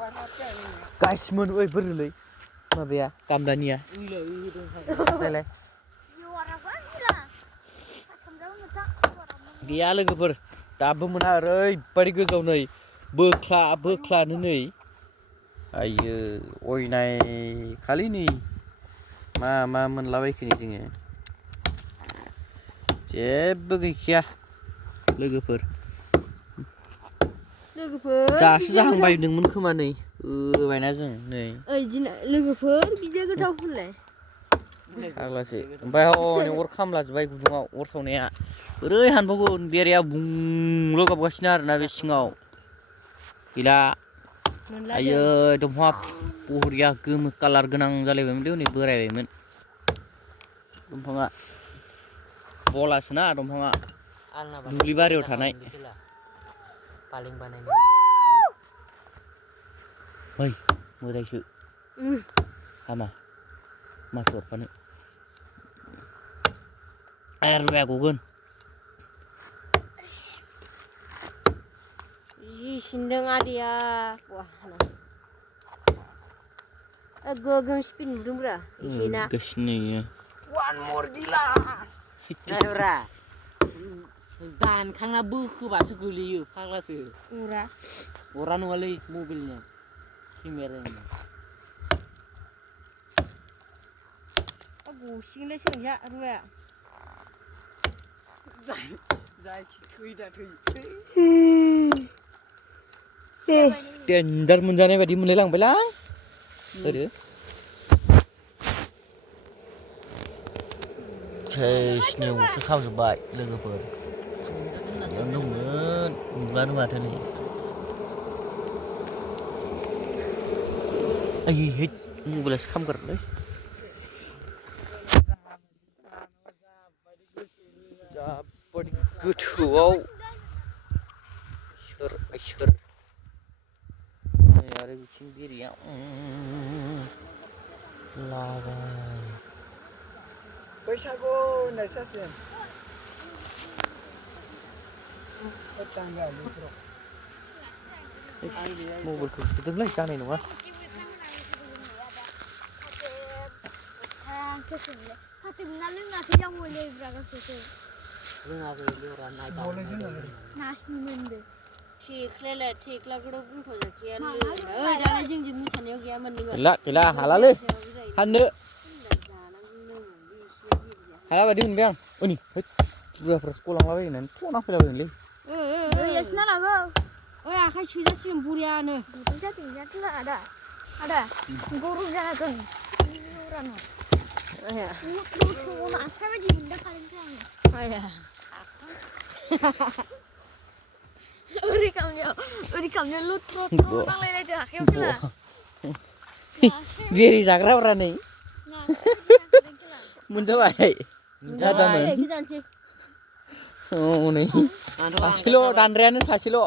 गासिमोन ओइ बोरलै माबाया गामदानिया नायलाय गैया लोगोफोर दाबो मोना ओरैबायदि गोजौ नै बोख्लानो नै आयो अयनाय खालि नै मा मोनलाबायखो जोङो जेबो गैखाया लोगोफोर दासो जाहांबायदोंमोन खोमा नै होबायना जों नै ओइदिनो लोगोफोर बिदि गोथाव फुनलाय फाग्लासो ओमफ्राय हनै अर खामलाजोब्बाय गुदुङाव अर सावनाया ओरै हानबावगोन बेराया बुंल' गाबगासिनो आरोना बे सिङाव गैला आयै दंफाङा बरिया गोमो कालार गोनां जालायबायमोनलै हनै बोरायबायमोन दंफाङा बलासोना दंफाङा दुब्लि बारियाव थानाय पालें बानायनो बै मोदायसो हामा माथो हरफानो रुवाया गगोन जि सिनदों आदैया गोगोम स्पिड नुदोंब्रा एसेना गासिनो वान मर गिलास नायब्रा दानखांना बोखोबासो गोलैयो फाग्लासो अरा नङालै मबाइलनिया केमेरानिया गसिगोनलै सोलोंसा रुवाया देन्जार मोनजानाय बायदि मोनलायलांबायलां ओरै सेसनेवसो खामजोब्बाय लोगोफोर दंमोन नुलानो माथो नै आयै मबाइलासो खामगारलै जाबादि गोथौआव सोर नै आरो बिथिं बेरेया लागाय बैसागु होननाय सासेन मबाइलखौ सुदोंलै जानाय नङा गैला हालालै हाननो हाला बायदि मोनबाय आं ओइ बुरजाफोर गलांलाबायो होननानै थना फैलाबायगोनलै ओइ आखाइ सोजासिगोन बरियानो आदा गरम जागोन ओरै खामनायाव लुथ्र' नांलायलायदो आखायाव खेला बेरे जाग्राब्रा नै मोनजाबाय जादामोन हनै सासेल' दानद्रायानो सासेल'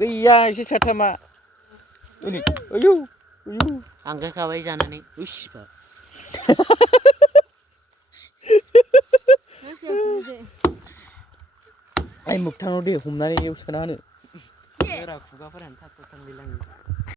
गैया एसे साथामा आयौ आंगायखाबाय जानानै आइ मोगथाङाव दे हमनानै एव सोना होनो खुगाफोरानो थाब थांलायलाङो